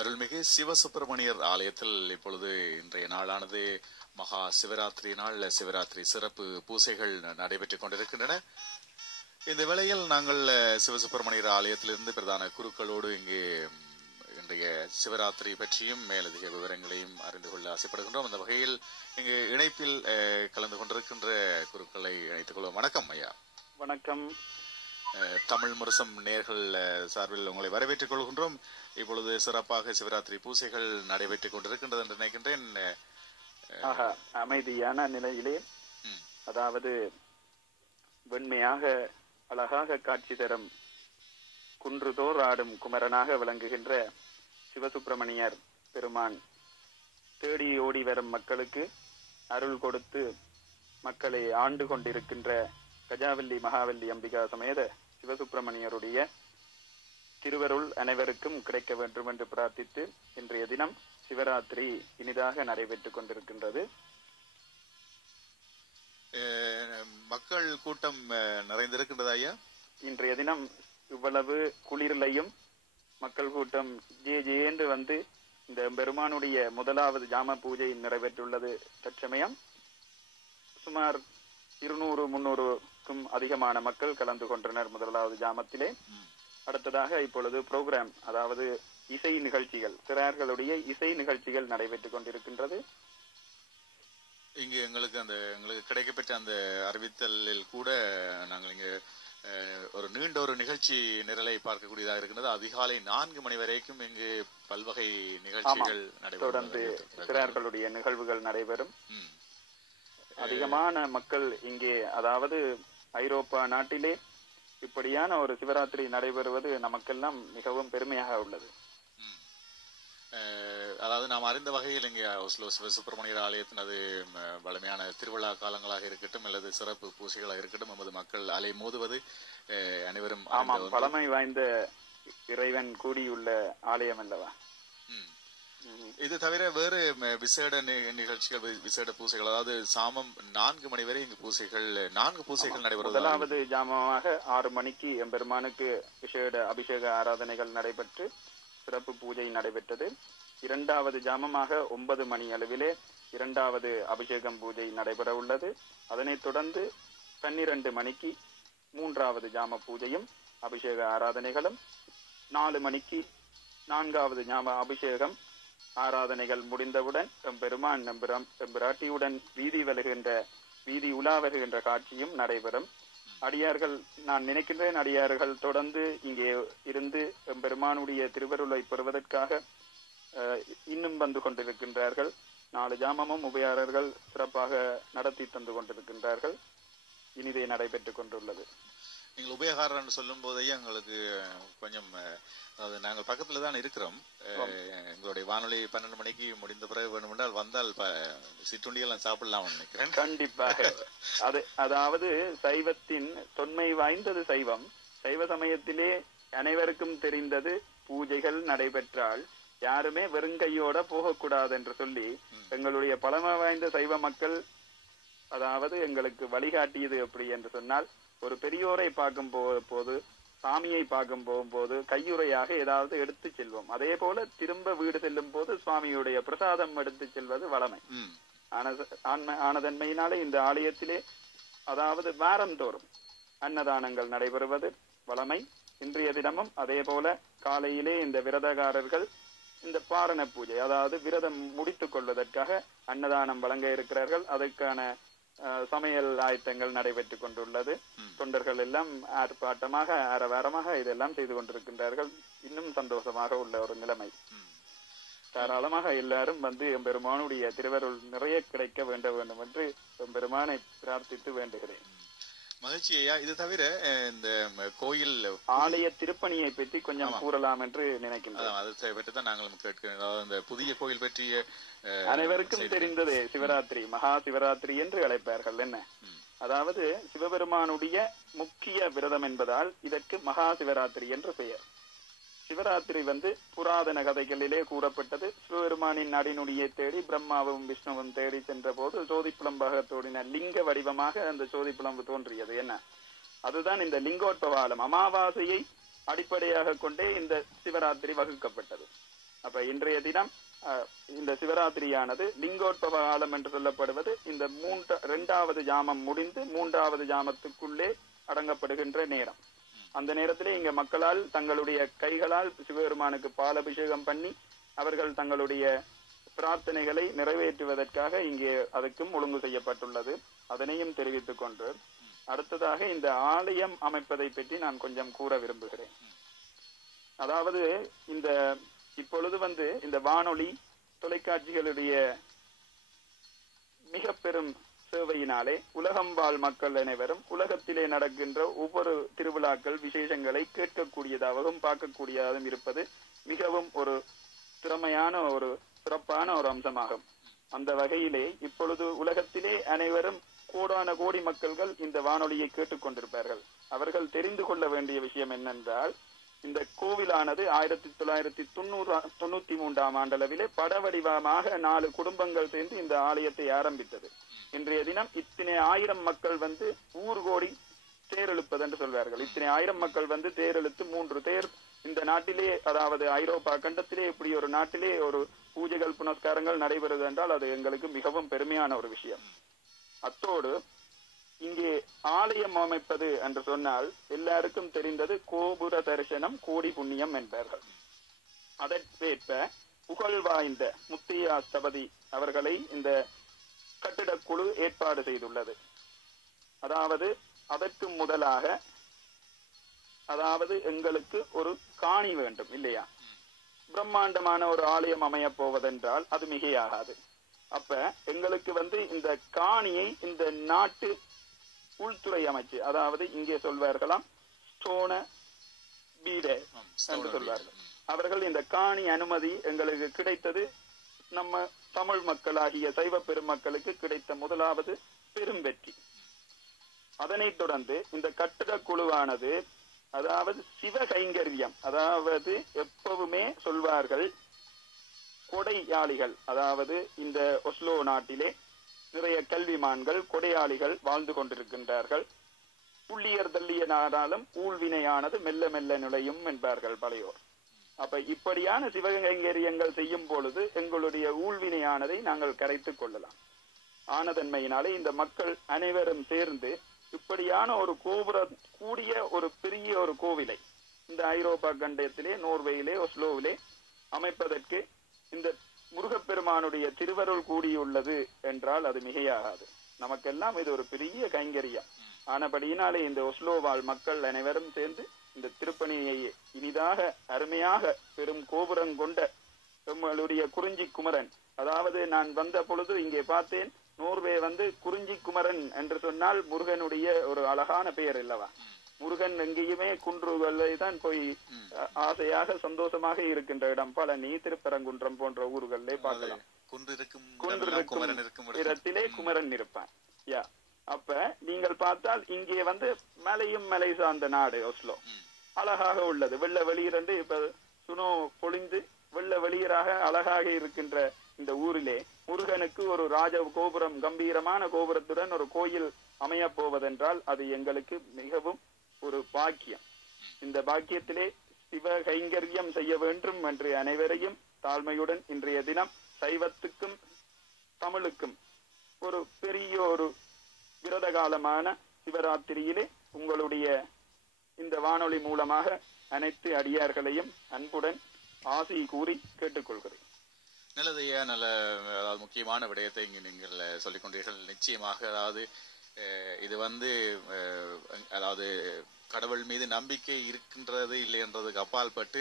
அருள்மிகு சிவசுப்பிரமணியர் ஆலயத்தில் இப்பொழுது இன்றைய நாளானது மகா சிவராத்திரி நாள். சிவராத்திரி சிறப்பு பூசைகள் நடைபெற்றுக் கொண்டிருக்கின்றன. இந்த வேளையில் நாங்கள் சிவசுப்பிரமணியர் ஆலயத்திலிருந்து பிரதான குருக்களோடு இங்கே இன்றைய சிவராத்திரி பற்றியும் மேலதிக விவரங்களையும் அறிந்து கொள்ள ஆசைப்படுகின்றோம். அந்த வகையில் இங்கு இணைப்பில் கலந்து கொண்டிருக்கின்ற குருக்களை இணைத்துக் கொள்வோம். வணக்கம் ஐயா. வணக்கம். தமிழ் முரசம் நேர்கள் சார்பில் உங்களை வரவேற்றுக் கொள்கின்றோம். இப்பொழுது சிறப்பாக சிவராத்திரி பூசைகள் நடைபெற்றுக் கொண்டிருக்கின்றது என்று நினைக்கின்றேன். அமைதியான நிலையிலே, அதாவது வெண்மையாக அழகாக காட்சி தரும் குன்றுதோர் ஆடும் குமரனாக விளங்குகின்ற சிவசுப்பிரமணியர் பெருமான் தேடி ஓடி வரும் மக்களுக்கு அருள் கொடுத்து மக்களை ஆண்டு கொண்டிருக்கின்ற கஜாவல்லி மகாவல்லி அம்பிகா சமேத சிவசுப்பிரமணியருடைய திருவருள் அனைவருக்கும் கிடைக்க வேண்டும் என்று பிரார்த்தித்து இன்றைய தினம் சிவராத்திரி இனிதாக நடைபெற்றுக் கொண்டிருக்கின்றது. மக்கள் கூட்டம் நிறைந்திருக்கின்றது ஐயா. இன்றைய தினம் இவ்வளவு குளிர்லையும் மக்கள் கூட்டம் ஜேந்து வந்து இந்த பெருமானுடைய முதலாவது ஜாம பூஜை நிறைவேற்றுள்ளது. தற்சமயம் சுமார் 200-300க்கும் அதிகமான மக்கள் கலந்து கொண்டனர் முதலாவது ஜாமத்திலே. அடுத்ததாக இப்பொழுது புரோகிராம், அதாவது இசை நிகழ்ச்சிகள், சிறார்களுடைய இசை நிகழ்ச்சிகள் நடைபெற்றுக் கொண்டிருக்கின்றது. இங்கு எங்களுக்கு கிடைக்கப்பட்ட அந்த அறிவித்தலில் கூட நாங்கள் இங்கு ஒரு நீண்ட ஒரு நிகழ்ச்சி நிரலை பார்க்கக்கூடியதாக இருக்கின்றது. அதிகாலை 4 மணி வரைக்கும் இங்கு பல்வகை நிகழ்ச்சிகள் தொடர்ந்து சிறார்களுடைய நிகழ்வுகள் நடைபெறும். அதிகமான மக்கள் இங்கே, அதாவது ஐரோப்பா நாட்டிலே இப்படியான ஒரு சிவராத்திரி நடைபெறுவது நமக்கெல்லாம் மிகவும் பெருமையாக உள்ளது. அதாவது நாம் அறிந்த வகையில் இங்கே ஒஸ்லோ சிவசுப்பிரமணியர் ஆலயத்தின் அது வலிமையான திருவிழா காலங்களாக இருக்கட்டும் அல்லது சிறப்பு பூசைகளாக இருக்கட்டும், நமது மக்கள் அலை மோதுவது அனைவரும் பழமை வாய்ந்த இறைவன் கூடியுள்ள ஆலயம் அல்லவா. இது தவிர வேறு விசேட நிகழ்ச்சிகள், விசேட பூசைகள், அதாவது சாமம் 4 மணி வரை இங்கு பூசைகள் 4 பூசைகள் நடைபெறும். முதலாவது ஜாமமாக 6 மணிக்கு எம்பெருமானுக்கு விசேட அபிஷேக ஆராதனைகள் நடைபெற்று சிறப்பு பூஜை நடைபெற்றது. 2வது ஜாமமாக 9 மணி அளவிலே 2வது அபிஷேகம் பூஜை நடைபெற உள்ளது. அதனைத் தொடர்ந்து 12 மணிக்கு 3வது ஜாம பூஜையும் அபிஷேக ஆராதனைகளும், 4 மணிக்கு 4வது ஜாம அபிஷேகம் ஆராதனைகள் முடிந்தவுடன் எம்பெருமான் எம்பிராட்டியுடன் வீதி உலா வருகின்ற காட்சியும் நடைபெறும். அடியார்கள், நான் நினைக்கின்றேன், அடியார்கள் தொடர்ந்து இங்கே இருந்து எம்பெருமானுடைய திருவருளை பெறுவதற்காக இன்னும் வந்து கொண்டிருக்கின்றார்கள். 4 ஜாமமும் உபயாரர்கள் சிறப்பாக நடத்தி தந்து கொண்டிருக்கின்றார்கள். இனிதே நடைபெற்றுக் கொண்டுள்ளது. நீங்கள் உபயகாரன் சொல்லும் போதையே எங்களுக்கு கொஞ்சம், அதாவது நாங்கள் பக்கத்துல தான் இருக்கிறோம். எங்களுடைய வானொலி 12 மணிக்கு முடிந்த பிறகு வேணுமென்றால் வந்தால் சிற்றுண்டியெல்லாம் சாப்பிடலாம் நினைக்கிறேன். கண்டிப்பாக. அதாவது சைவத்தின் தொன்மை வாய்ந்தது சைவம். சைவ சமயத்திலே அனைவருக்கும் தெரிந்தது, பூஜைகள் நடைபெற்றால் யாருமே வெறுங்கையோட போகக்கூடாது என்று சொல்லி எங்களுடைய பழமை வாய்ந்த சைவ மக்கள், அதாவது எங்களுக்கு வழிகாட்டியது எப்படி என்று சொன்னால், ஒரு பெரியோரை பார்க்கும் போது, சாமியை பார்க்கும் போகும்போது கையுறையாக ஏதாவது எடுத்து செல்வோம். அதே போல திரும்ப வீடு செல்லும் போது சுவாமியுடைய பிரசாதம் எடுத்து செல்வது வளமை. ஆனதன்மையினாலே இந்த ஆலயத்திலே, அதாவது வாரந்தோறும் அன்னதானங்கள் நடைபெறுவது வளமை. இன்றைய தினமும் அதே போல காலையிலே இந்த விரதகாரர்கள் இந்த பாரண பூஜை, அதாவது விரதம் முடித்துக் கொள்வதற்காக அன்னதானம் வழங்க இருக்கிறார்கள். அதற்கான சமையல் ஆயத்தங்கள் நடைபெற்றுக் கொண்டுள்ளது. தொண்டர்கள் எல்லாம் ஆர்ப்பாட்டமாக ஆரவாரமாக இதெல்லாம் செய்து கொண்டிருக்கின்றார்கள். இன்னும் சந்தோஷமாக உள்ள ஒரு நிலைமை. தாராளமாக எல்லாரும் வந்து எம்பெருமானுடைய திருவருள் நிறைய கிடைக்க வேண்டும் என்று எம்பெருமானை பிரார்த்தித்து வேண்டுகிறேன். மகிழ்ச்சியா. இது தவிர இந்த கோயில் ஆலய திருப்பணியை பற்றி கொஞ்சம் கூறலாம் என்று நினைக்கின்றேன். அதை பற்றி தான் நாங்களும் கேட்கிறோம். இந்த புதிய கோயில் பற்றிய அனைவருக்கும் தெரிந்தது சிவராத்திரி, மகா சிவராத்திரி என்று அழைப்பார்கள். என்ன, அதாவது சிவபெருமானுடைய முக்கிய விரதம் என்பதால் இதற்கு மகா சிவராத்திரி என்று பெயர். சிவராத்திரி புராதன கதைகளிலே கூறப்பட்டது. சிவபெருமானின் அடிநுடியை தேடி பிரம்மாவும் விஷ்ணுவும் தேடி சென்ற போது சோதிப்புலம்பாக தோடின லிங்க வடிவமாக அந்த சோதிப்புலம்பு தோன்றியது. என்ன, அதுதான் இந்த லிங்கோத்பவாலம் அமாவாசையை அடிப்படையாக கொண்டே இந்த சிவராத்திரி வகுக்கப்பட்டது. அப்ப இன்றைய தினம் இந்த சிவராத்திரியானது லிங்கோத்பவ காலம் என்று சொல்லப்படுவது இந்த இரண்டாவது ஜாமம் முடிந்து மூன்றாவது ஜாமத்துக்குள்ளே அடங்கப்படுகின்ற நேரம். அந்த நேரத்திலே இங்க மக்களால் தங்களுடைய கைகளால் சிவபெருமானுக்கு பாலபிஷேகம் பண்ணி அவர்கள் தங்களுடைய பிரார்த்தனைகளை நிறைவேற்றுவதற்காக இங்கே அதுக்கும் ஒழுங்கு செய்யப்பட்டுள்ளது. அதனையும் தெரிவித்துக் கொண்டு அடுத்ததாக இந்த ஆலயம் அமைப்பதை பற்றி நான் கொஞ்சம் கூற விரும்புகிறேன். அதாவது இப்பொழுது இந்த வானொலி தொலைக்காட்சிகளுடைய மிக பெரும் சேவையினாலே உலகம் வாழ் மக்கள் அனைவரும் உலகத்திலே நடக்கின்ற ஒவ்வொரு திருவிழாக்கள் விசேஷங்களை கேட்கக்கூடியதாகவும் பார்க்கக்கூடியதாகவும் இருப்பது மிகவும் ஒரு திறமையான ஒரு சிறப்பான ஒரு அம்சமாகும். அந்த வகையிலே இப்பொழுது உலகத்திலே அனைவரும் கோடான கோடி மக்கள்கள் இந்த வானொலியை கேட்டுக்கொண்டிருப்பார்கள். அவர்கள் தெரிந்து கொள்ள வேண்டிய விஷயம் என்னென்றால், இந்த கோவிலானது 1993 ஆண்டளவிலே படவடிவமாக 4 குடும்பங்கள் சேர்ந்து இந்த ஆலயத்தை ஆரம்பித்தது. இன்றைய தினம் இத்தனை 1000 மக்கள் ஊர் கோடி தேரெழுப்பது என்று சொல்வார்கள். இத்தனை 1000 மக்கள் தேரெழுத்து 3 தேர் இந்த நாட்டிலே, அதாவது ஐரோப்பா கண்டத்திலே இப்படி ஒரு நாட்டிலே ஒரு பூஜைகள் புனஸ்காரங்கள் நடைபெறுது என்றால் அது எங்களுக்கு மிகவும் பெருமையான ஒரு விஷயம். அத்தோடு இங்கே ஆலயம் அமைப்பது என்று சொன்னால் எல்லாருக்கும் தெரிந்தது கோபுர தரிசனம் கோடி புண்ணியம் என்பார்கள். அதற்கேற்ப புகழ் வாய்ந்த முத்தையா ஸ்தபதி அவர்களை இந்த கட்டிடக்குழு ஏற்பாடு செய்துள்ளது. அதாவது அதற்கு முதலாக எங்களுக்கு ஒரு காணி வேண்டும் இல்லையா? பிரம்மாண்டமான ஒரு ஆலயம் அமைய போவதென்றால் அது மிகையாகாது. அப்ப எங்களுக்கு இந்த காணியை இந்த நாட்டு உள்துறை அமைச்சு, அதாவது இங்கே சொல்வார்களாம் ஸ்டோன பீடே என்று சொல்வார்கள். அவர்கள் இந்த காணி அனுமதி எங்களுக்கு கிடைத்தது நம்ம தமிழ் மக்களாகிய சைவ பெருமக்களுக்கு கிடைத்த முதலாவது பெரும் வெற்றி. அதனைத் தொடர்ந்து இந்த கட்டிட குழுவானது, அதாவது சிவ கைங்கரியம், அதாவது எப்பவுமே சொல்வார்கள் கொடையாளிகள், அதாவது இந்த ஒஸ்லோ நாட்டிலே நிறைய கல்விமான்கள் கொடையாளிகள் வாழ்ந்து கொண்டிருக்கின்றார்கள். புள்ளியர் தள்ளிய நாடாலும் ஊழ்வினையானது மெல்ல மெல்ல நுழையும் என்பார்கள் பழையோர். அப்ப இப்படியான சிவகைங்கரியங்கள் செய்யும் பொழுது எங்களுடைய ஊழ்வினையானதை நாங்கள் கரைத்துக் கொள்ளலாம். ஆனதன்மையினாலே இந்த மக்கள் அனைவரும் சேர்ந்து இப்படியான ஒரு கோபுர கூடிய ஒரு பெரிய ஒரு கோவிலை இந்த ஐரோப்பா கண்டத்திலே நோர்வேயிலே ஒஸ்லோவிலே அமைப்பதற்கு இந்த முருகப்பெருமானுடைய திருவருள் கூடியுள்ளது என்றால் அது மிகையாகாது. நமக்கெல்லாம் இது ஒரு பெரிய கைங்கரியம். ஆனபடியினாலே இந்த ஒஸ்லோ வாழ் மக்கள் அனைவரும் சேர்ந்து இந்த திருப்பணியை இனிதாக அருமையாக பெரும் கோபுரம் கொண்ட நம்மளுடைய குறிஞ்சி குமரன், அதாவது நான் வந்த பொழுது இங்கே பார்த்தேன், நோர்வே குறிஞ்சி குமரன் என்று சொன்னால் முருகனுடைய ஒரு அழகான பெயர் அல்லவா? முருகன் எங்கேயுமே குன்றுகளை தான் போய் ஆசையாக சந்தோஷமாக இருக்கின்ற இடம் பழனி, திருப்பரங்குன்றம் போன்ற ஊர்களிலே பார்க்கலாம். குன்றிருக்கும் இடத்திலே குமரன் இருப்பான். அப்ப நீங்கள் பார்த்தால் இங்கே மலையும் மலை சார்ந்த நாடு ஒஸ்லோ அழகாக உள்ளது. வெள்ள வெளியிரண்டு இப்ப சுனோ பொழிந்து வெள்ள வெளியராக அழகாக இருக்கின்ற இந்த ஊரிலே முருகனுக்கு ஒரு ராஜ கோபுரம், கம்பீரமான கோபுரத்துடன் ஒரு கோயில் அமைய போவதென்றால் அது எங்களுக்கு மிகவும் ஒரு பாக்கியம். இந்த பாக்கியத்திலே சிவ கைங்கரியம் செய்ய வேண்டும் என்று அனைவரையும் தாழ்மையுடன் இன்றைய தினம் சைவத்துக்கும் தமிழுக்கும் ஒரு பெரிய ஒரு விரத காலமான சிவராத்திரியிலே உங்களுடைய இந்த வானொலி மூலமாக அனைத்து அடியார்களையும் அன்புடன் ஆசி கூறி கேட்டுக்கொள்கிறேன். நல்லதையா, நல்ல அதாவது முக்கியமான விடயத்தை இங்கு நீங்கள் சொல்லிக் கொண்டீர்கள். நிச்சயமாக அதாவது இது அதாவது கடவுள் மீது நம்பிக்கை இருக்கின்றது இல்லை என்றதுக்கு அப்பால் பட்டு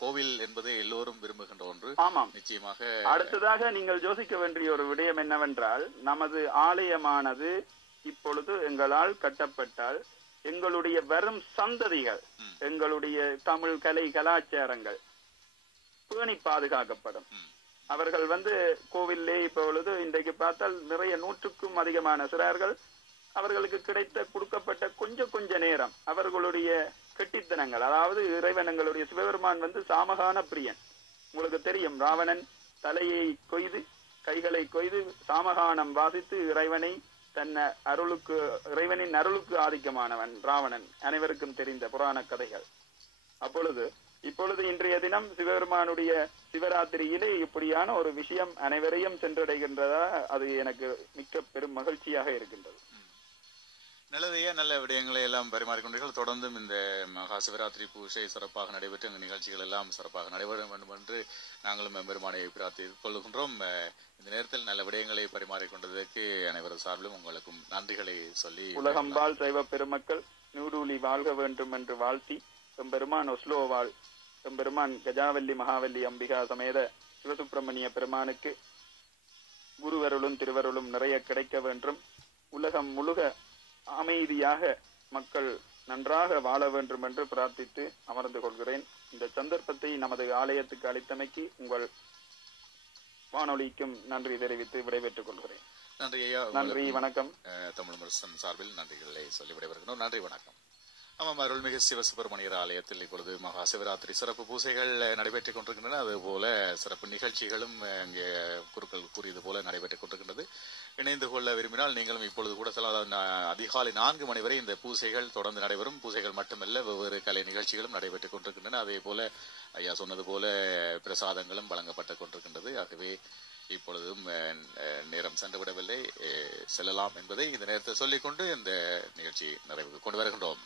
கோவில் என்பது எல்லோரும் விரும்புகின்ற ஒன்று. ஆமாம், நிச்சயமாக. அடுத்ததாக நீங்கள் யோசிக்க வேண்டிய ஒரு விடயம் என்னவென்றால், நமது ஆலயமானது இப்பொழுது எங்களால் கட்டப்பட்டால் எங்களுடைய வரும் சந்ததிகள், எங்களுடைய தமிழ் கலை கலாச்சாரங்கள் பேணி பாதுகாக்கப்படும். அவர்கள் கோவிலே இப்பொழுது இன்றைக்கு பார்த்தால் நிறைய 100க்கும் அதிகமான சிறார்கள் அவர்களுக்கு கொடுக்கப்பட்ட கொஞ்ச நேரம் அவர்களுடைய கெட்டித்தனங்கள், அதாவது இறைவனங்களுடைய சிவபெருமான் சாமகான பிரியன். உங்களுக்கு தெரியும், ராவணன் தலையை கொய்து கைகளை கொய்து சாமகானம் வாசித்து இறைவனை இறைவனின் அருளுக்கு ஆதிக்கமானவன் ராவணன், அனைவருக்கும் தெரிந்த புராண கதைகள். அப்பொழுது இப்பொழுது இன்றைய தினம் சிவபெருமானுடைய சிவராத்திரியிலே இப்படியான ஒரு விஷயம் அனைவரையும் சென்றடைகின்றதா, அது எனக்கு மிக்க பெரும் மகிழ்ச்சியாக இருக்கின்றது. நல்லதையே நல்ல விடயங்களை எல்லாம் பரிமாறிக்கொண்டீர்கள். தொடர்ந்தும் இந்த மகா சிவராத்திரி பூஜை சிறப்பாக நடைபெற்று இந்த நிகழ்ச்சிகள் எல்லாம் சிறப்பாக நடைபெற வேண்டும் என்று நாங்களும் பெருமானை பிரார்த்தித்துக் கொள்கின்றோம். இந்த நேரத்தில் நல்ல விடயங்களை பரிமாறிக்கொண்டதற்கு அனைவரும் சார்பிலும் உங்களுக்கும் நன்றிகளை சொல்லி, உலகம்பால் சைவ பெருமக்கள் நூடூலி வாழ்க வேண்டும் என்று வாழ்த்தி, எம்பெருமான் ஒஸ்லோ வாழ் எம்பெருமான் கஜாவல்லி மகாவல்லி அம்பிகா சமேத சிவசுப்பிரமணிய பெருமானுக்கு குருவருளும் திருவருளும் நிறைய கிடைக்க வேண்டும், உலகம் முழுக அமைதியாக மக்கள் நன்றாக வாழ வேண்டும் என்று பிரார்த்தித்து அமர்ந்து கொள்கிறேன். இந்த சந்தர்ப்பத்தை நமது ஆலயத்துக்கு அளித்தமைக்கு உங்கள் வானொலிக்கும் நன்றி தெரிவித்து விடைபெற்றுக் கொள்கிறேன். நன்றி ஐயா. நன்றி, வணக்கம். தமிழ் முரசன் சார்பில் நன்றிகளை சொல்லி விடைபெறுகிறோம். நன்றி, வணக்கம். ஆமாம், அருள்மிகு சிவசுப்பிரமணியர் ஆலயத்தில் இப்பொழுது மகா சிவராத்திரி சிறப்பு பூசைகள் நடைபெற்றுக் கொண்டிருக்கின்றன. அதுபோல சிறப்பு நிகழ்ச்சிகளும் இங்கே குருக்கள் கூறியது போல நடைபெற்றுக் கொண்டிருக்கின்றது. இணைந்து கொள்ள விரும்பினால் நீங்களும் இப்பொழுது கூட அதிகாலை 4 மணி வரை இந்த பூசைகள் தொடர்ந்து நடைபெறும். பூசைகள் மட்டுமல்ல, வெவ்வேறு கலை நிகழ்ச்சிகளும் நடைபெற்றுக் கொண்டிருக்கின்றன. அதே போல ஐயா சொன்னது போல பிரசாதங்களும் வழங்கப்பட்டுக் கொண்டிருக்கின்றது. ஆகவே இப்பொழுதும் நேரம் சென்றுவிடவில்லை, செல்லலாம் என்பதை இந்த நேரத்தில் சொல்லிக்கொண்டு இந்த நிகழ்ச்சி நிறைவுக்கு கொண்டு வருகின்றோம்.